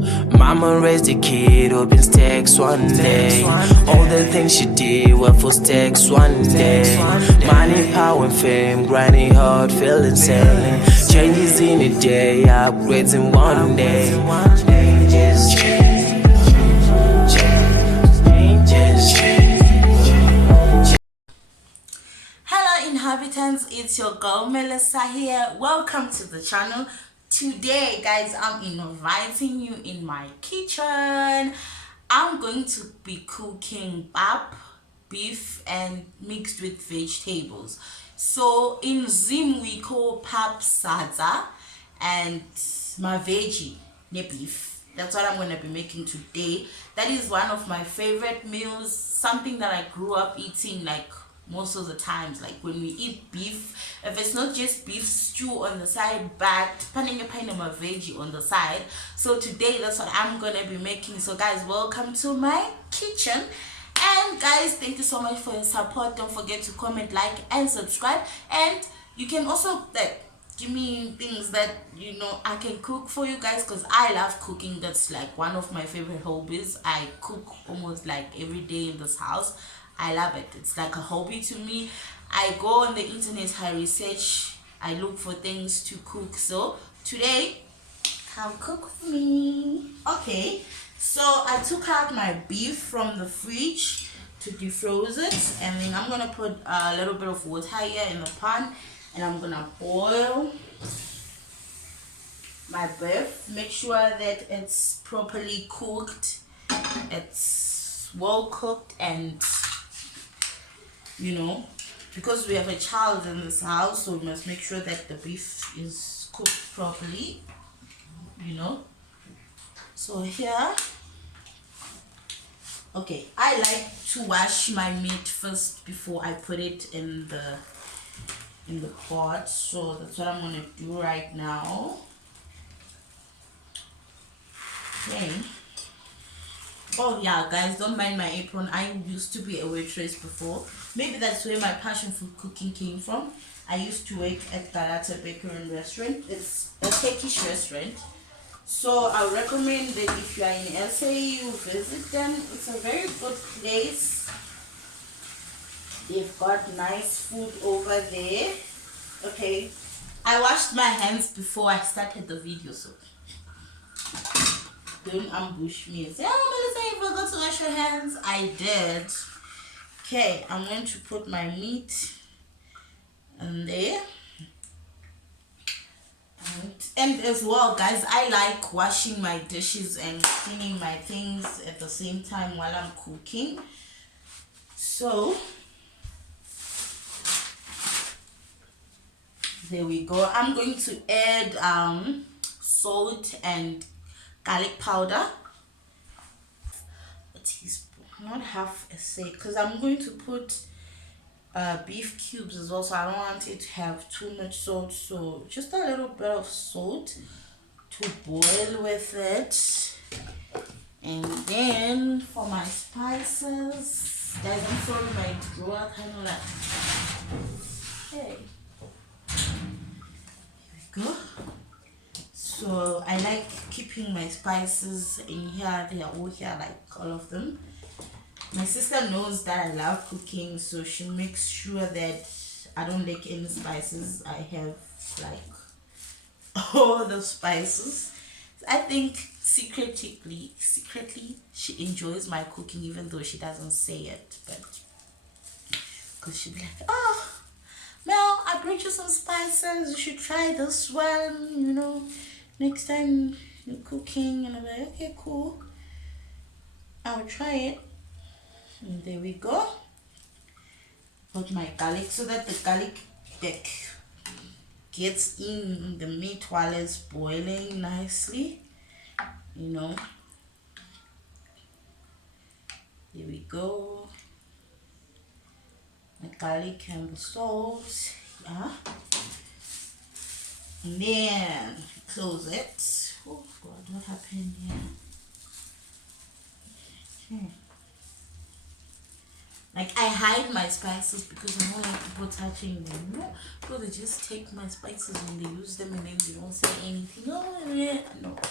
Mama raised a kid, hoping stacks one day. All the things she did were for stacks one day. Money, power, and fame, grinding hard, feel insane. Changes in a day, upgrades in one day. Hello inhabitants, it's your girl Melissa here. Welcome to the channel. Today guys, I'm inviting you in my kitchen. I'm going to be cooking beef and mixed with vegetables. So in Zim we call pap sadza, and my veggie beef. That's what I'm going to be making today. That is one of my favorite meals, something that I grew up eating like most of the times. Like when we eat beef, if it's not just beef stew on the side, but depending upon my veggie on the side. So today that's what I'm gonna be making. So guys, welcome to my kitchen. And guys, thank you so much for your support. Don't forget to comment, like, and subscribe. And you can also like give me things that you know I can cook for you guys, because I love cooking. That's like one of my favorite hobbies. I cook almost like every day in this house. I love it. It's like a hobby to me. I go on the internet, I research, I look for things to cook. So today, come cook with me. Okay, so I took out my beef from the fridge to defroze it, and then I'm gonna put a little bit of water here in the pan, and I'm gonna boil my beef. Make sure that it's properly cooked, it's well cooked, and you know, because we have a child in this house, so we must make sure that the beef is cooked properly, you know. So here, okay, I like to wash my meat first before I put it in the pot. So that's what I'm gonna do right now. Okay. Oh yeah guys, don't mind my apron. I used to be a waitress before. Maybe that's where my passion for cooking came from. I used to work at Galata Bakery and Restaurant. It's a Turkish restaurant. So I recommend that if you are in SA, you visit them. It's a very good place. They've got nice food over there. Okay, I washed my hands before I started the video, so don't ambush me and say, oh Melissa, you forgot to wash your hands. I did. Okay, I'm going to put my meat in there. And as well guys, I like washing my dishes and cleaning my things at the same time while I'm cooking. So there we go. I'm going to add salt and garlic powder, a teaspoon, not half a stick, because I'm going to put beef cubes as well, so I don't want it to have too much salt. So just a little bit of salt to boil with it. And then for my spices, guys, I'm sorry my drawer kind of like, okay, here we go. So I like keeping my spices in here. They are all here, like all of them. My sister knows that I love cooking, so she makes sure that I don't lack any spices. I have like all the spices. I think secretly she enjoys my cooking, even though she doesn't say it. But because she'll be like, oh Mel, I brought you some spices, you should try this one, you know, next time you're cooking. And I'm like, okay, cool, I'll try it. And there we go. Put my garlic so that the garlic gets in the meat while it's boiling nicely, you know. There we go. The garlic and the salt, yeah. And then close it. Oh God, what happened here? Okay. Like I hide my spices because I don't like people touching them. No, people they just take my spices and they use them and then they don't say anything. No,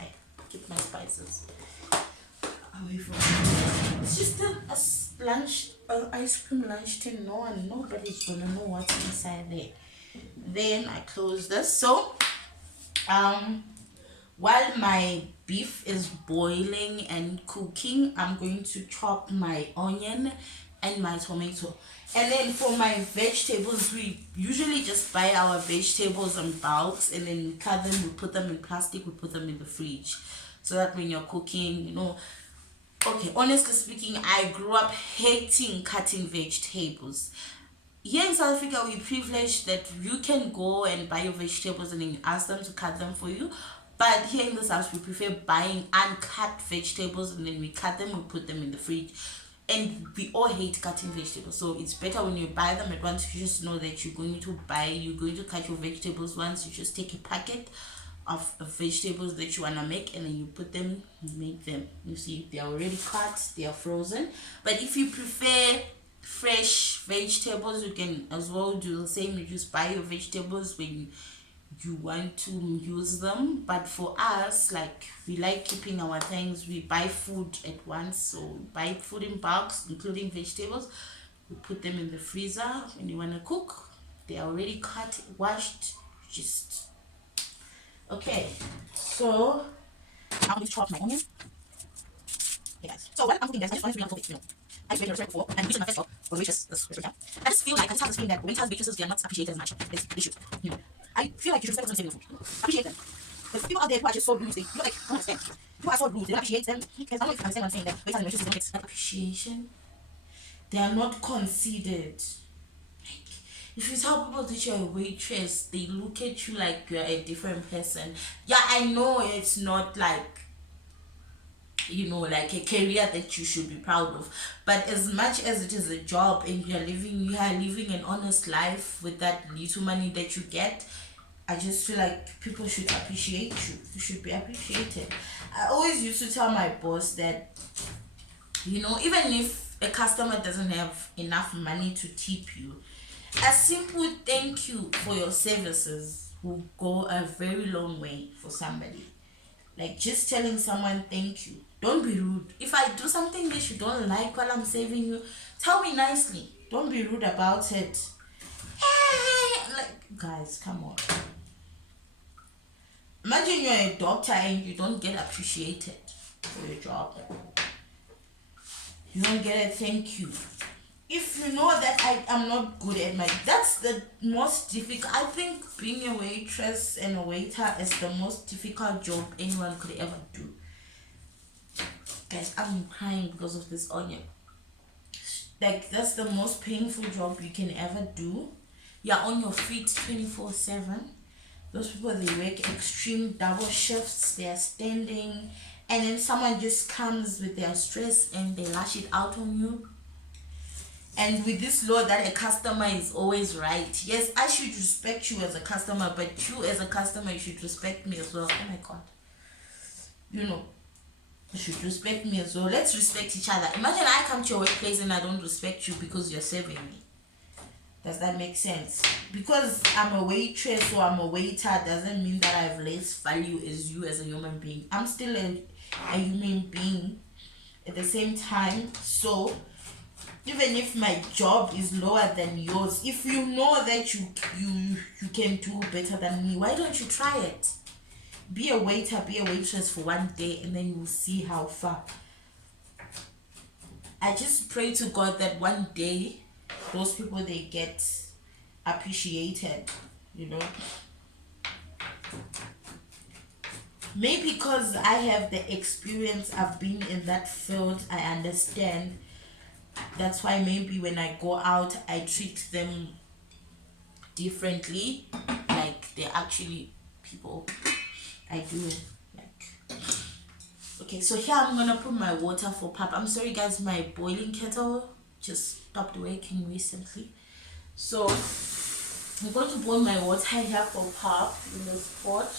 I keep my spices away from me. It's just a lunch, ice cream lunch tin. Nobody's gonna know what's inside there. Then I close this. So while my beef is boiling and cooking, I'm going to chop my onion and my tomato. And then for my vegetables, we usually just buy our vegetables in bulks, and then we cut them, we put them in plastic, we put them in the fridge, so that when you're cooking, okay, honestly speaking, I grew up hating cutting vegetables. Here in South Africa, we're privileged that you can go and buy your vegetables and then you ask them to cut them for you. But here in this house, we prefer buying uncut vegetables, and then we cut them, we put them in the fridge. And we all hate cutting vegetables. So it's better when you buy them at once. You just know that you're going to cut your vegetables once. You just take a packet of vegetables that you want to make, and then you make them. You see, they're already cut, they are frozen. But if you prefer fresh vegetables, you can as well do the same. You just buy your vegetables when you want to use them. But for us, like, we like keeping our things. We buy food at once, so we buy food in bulks, including vegetables. We put them in the freezer. When you want to cook, they are already cut, washed. Just okay. So I'm going to chop my onion. Okay, guys, so while I'm cooking, guys, I just want to bring up I made a recipe before, and this is my first job for waitress this restaurant. I just have this feeling that waiters, waitresses, they are not appreciated as much as they should. I feel like you should respect the person serving the food. Appreciate them. There's people out there who are just so rude. You're like, I don't understand. People are so rude. They don't appreciate them. Because I don't know if you understand what I'm saying. That waiters and waitresses don't get that appreciation. They are not considered. Like, if you tell people that you're a waitress, they look at you like you're a different person. Yeah, I know it's not like, like a career that you should be proud of, but as much as it is a job and you are living an honest life with that little money that you get, I just feel like people should appreciate you. You should be appreciated. I always used to tell my boss that, even if a customer doesn't have enough money to tip you, a simple thank you for your services will go a very long way for somebody. Like, just telling someone thank you. Don't be rude. If I do something that you don't like while I'm serving you, tell me nicely. Don't be rude about it. Hey, like, guys, come on. Imagine you're a doctor and you don't get appreciated for your job. You don't get a thank you. If you know that I am not good at that's the most difficult. I think being a waitress and a waiter is the most difficult job anyone could ever do. Guys, I'm crying because of this onion. Like, that's the most painful job you can ever do. You're on your feet 24/7. Those people, they work extreme double shifts. They are standing, and then someone just comes with their stress and they lash it out on you. And with this law that a customer is always right, yes, I should respect you as a customer, but you as a customer, you should respect me as well. Oh my god, you should respect me as well. Let's respect each other. Imagine I come to your workplace and I don't respect you because you're serving me. Does that make sense? Because I'm a waitress or I'm a waiter doesn't mean that I have less value as you as a human being. I'm still a human being at the same time. So even if my job is lower than yours, if you know that you can do better than me, why don't you try it? Be a waiter, be a waitress for one day, and then you'll see how far. I just pray to God that one day those people, they get appreciated, Maybe because I have the experience, I've been in that field, I understand. That's why maybe when I go out, I treat them differently. Like, they're actually people. I do okay, so here I'm gonna put my water for pap. I'm sorry guys, my boiling kettle just stopped working recently, so I'm going to boil my water here for pap in this pot.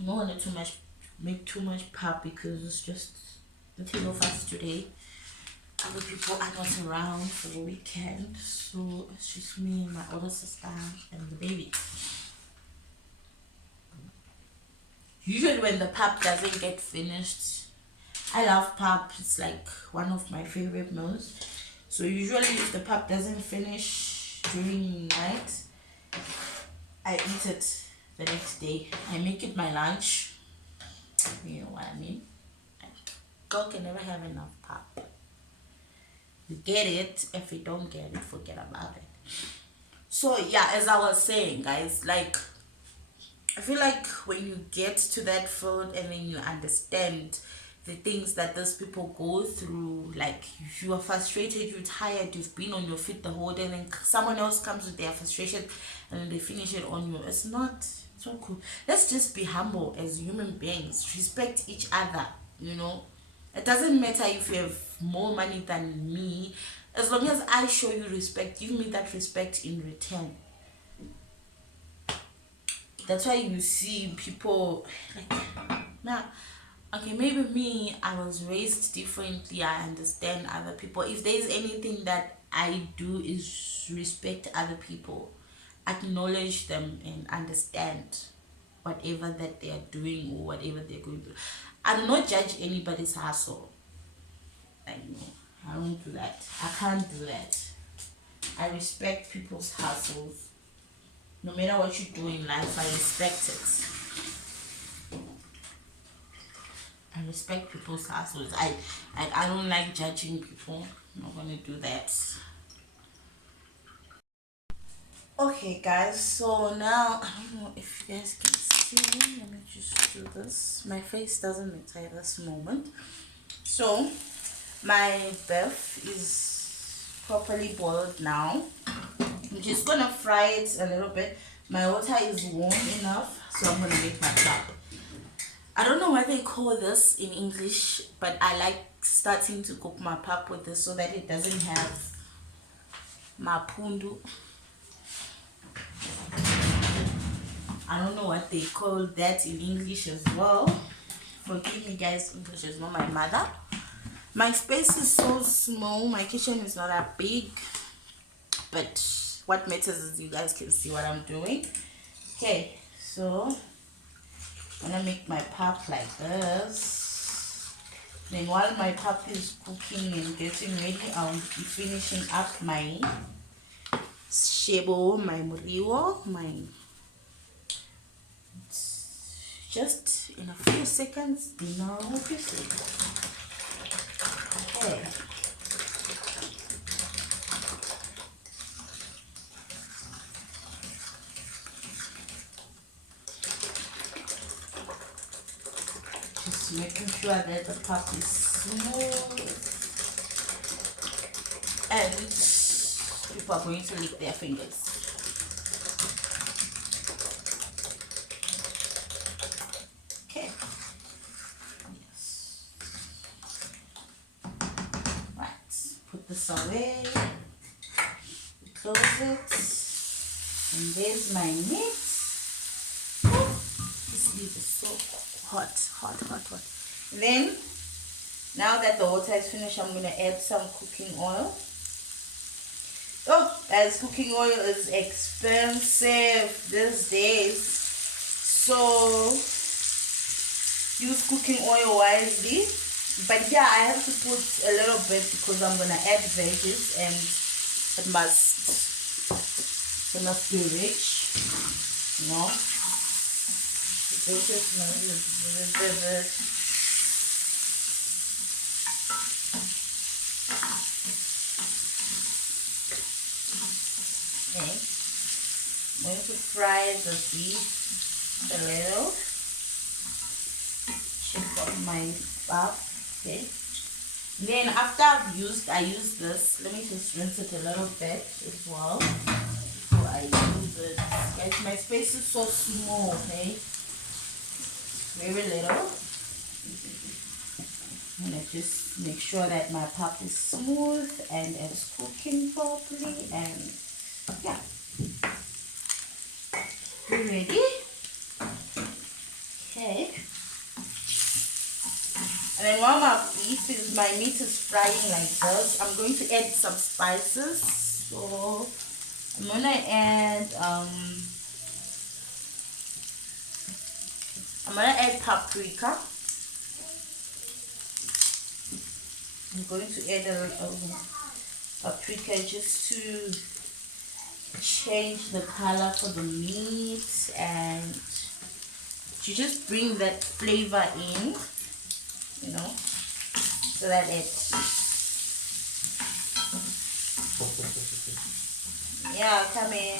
I don't want to make too much pap because it's just the table fast today. other people are not around for the weekend, so it's just me, my older sister, and the baby. Usually when the pap doesn't get finished, I love pap, it's like one of my favorite meals. So usually if the pap doesn't finish during night, I eat it the next day. I make it my lunch. You know what I mean? Girl can never have enough pap. You get it. If you don't get it, forget about it. So yeah, as I was saying, guys, like I feel like when you get to that field and then you understand the things that those people go through, like you are frustrated, you're tired, you've been on your feet the whole day, and then someone else comes with their frustration and then they finish it on you. It's not so cool. Let's just be humble as human beings, respect each other, you know. It doesn't matter if you have more money than me, as long as I show you respect, give me that respect in return. That's why you see people like now. Okay, maybe me, I was raised differently. I understand other people. If there's anything that I do is respect other people, acknowledge them and understand whatever that they are doing or whatever they're going through. I do not judge anybody's hustle. I don't do that. I can't do that. I respect people's hustles. No matter what you do in life, I respect it. I respect people's hustles. I don't like judging people. I'm not gonna do that. Okay guys, so now I don't know if you guys can see. Let me just do this. My face doesn't matter at this moment. So my beef is properly boiled now. I'm just gonna fry it a little bit. My water is warm enough, so I'm gonna make my pap. I don't know what they call this in English, but I like starting to cook my pap with this so that it doesn't have mapundu. I don't know what they call that in English as well. Forgive me guys, English is not my mother. My space is so small, my kitchen is not that big, but what matters is you guys can see what I'm doing. Okay, so I'm gonna make my pap like this. Then while my pap is cooking and getting ready, I'll be finishing up my shebo, my muriwo, just in a few seconds, dinner will be ready. Okay. Just making sure that the pap is smooth and people are going to lick their fingers. Okay. Yes. Right. Put this away. Close it. And there's my meat. This meat is so hot. Then, now that the water is finished, I'm going to add some cooking oil. Oh, guys, cooking oil is expensive these days. So, use cooking oil wisely. But yeah, I have to put a little bit because I'm going to add veggies and it must be rich, you know. The veggies must be rich. Okay. I'm going to fry the beef a little. Check out my pap. Okay. Then after I use this, let me just rinse it a little bit as well before I use it. Guys, my space is so small, okay? Very little. I'm gonna just make sure that my pap is smooth and it's cooking properly, and yeah. You ready? Okay. And then while my beef is my meat is frying like this, I'm going to add some spices. So I'm gonna add paprika. I'm going to add a paprika just to change the color for the meat and to just bring that flavor in, you know, so that come in.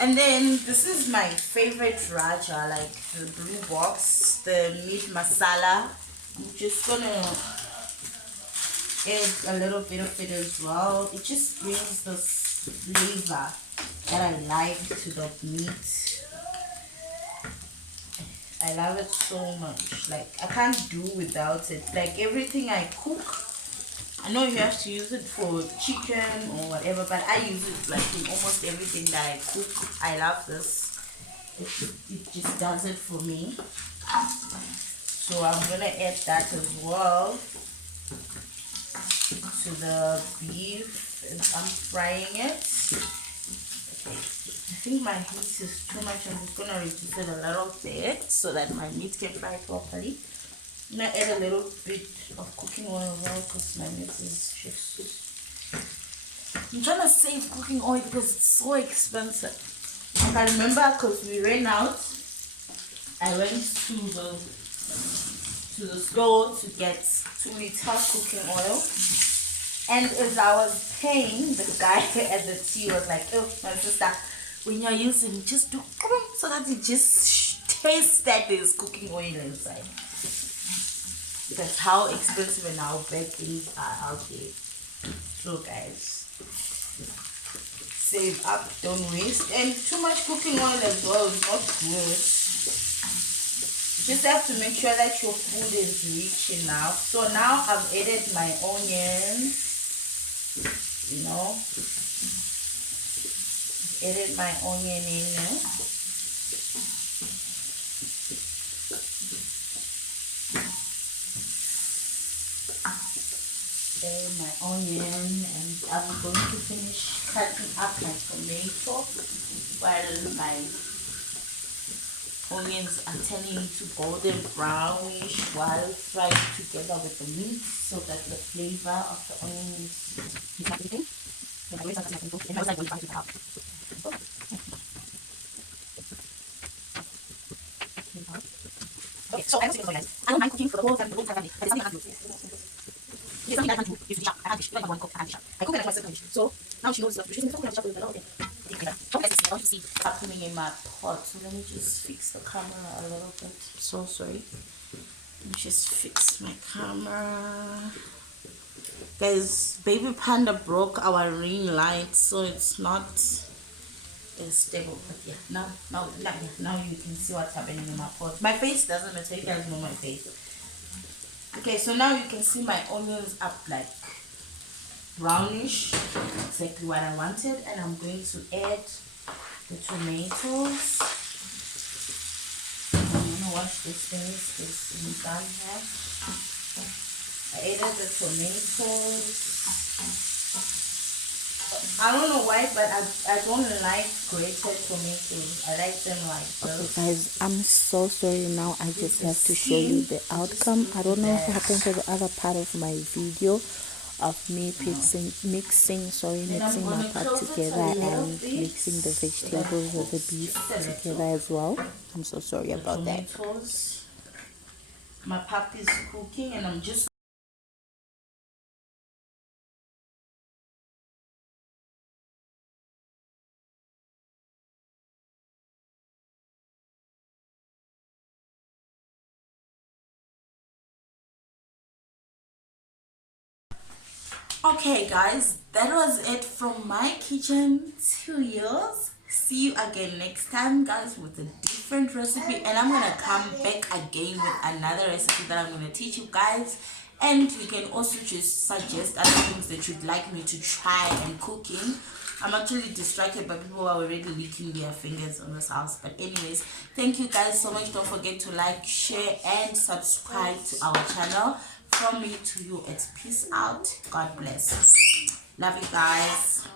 And then this is my favorite raja, like the blue box, the meat masala. I'm just gonna add a little bit of it as well. It just brings this flavor that I like to the meat. I love it so much. Like, I can't do without it. Like, everything I cook, I know you have to use it for chicken or whatever, but I use it like in almost everything that I cook. I love this. It just does it for me. So I'm gonna add that as well to the beef as I'm frying it. I think my heat is too much. I'm just gonna reduce it a little bit so that my meat can fry properly. I'm gonna add a little bit of cooking oil as well because my meat is just... I'm trying to save cooking oil because it's so expensive. I remember because we ran out. I went to the store to get 2-liter cooking oil, and as I was paying, the guy at the tea was like, "Oh, my sister, when you're using, just do so that it just tastes that there's cooking oil inside." That's how expensive and how bad things are out there. So guys, save up, don't waste. And too much cooking oil as well is not good. You just have to make sure that your food is rich enough. So now I've added my onions, you know, added my onion in there. My onion, and I'm going to finish cutting up my tomato while my onions are turning into golden brownish while fried together with the meat so that the flavor of the onions is not eating. Okay, so I don't mind cooking for the whole family, but it's something I can't do. It's something that I can't do. It's shop. I can't dish. I don't want to cook. I can't dish. I cook and I myself can dish. So now she knows the nutrition. So I'm going to shop with her. Okay. I want to see happening in my pot. So let me just fix the camera a little bit. So sorry. Let me just fix my camera. Guys, baby panda broke our ring light, so it's not stable. But yeah, now you can see what's happening in my pot. My face doesn't matter. You guys know my face. Okay, so now you can see my onions up like brownish, exactly what I wanted, and I'm going to add the tomatoes. I'm gonna wash this face because it's done here. I added the tomatoes. I don't know why, but I don't like grated tomatoes. I like them like this. Okay, guys, I'm so sorry now. I just have to show you the outcome. I don't know what happened to the other part of my video of me mixing my pot together and mixing the vegetables with the beef together as well. I'm so sorry about that. My pap is cooking and I'm just okay guys, that was it from my kitchen to yours. See you again next time guys with a different recipe, and I'm gonna come back again with another recipe that I'm gonna teach you guys. And you can also just suggest other things that you'd like me to try and cooking. I'm actually distracted by people who are already licking their fingers on this house. But anyways, thank you guys so much. Don't forget to like, share, and subscribe to our channel. From me to you, it's peace out. God bless. Love you guys.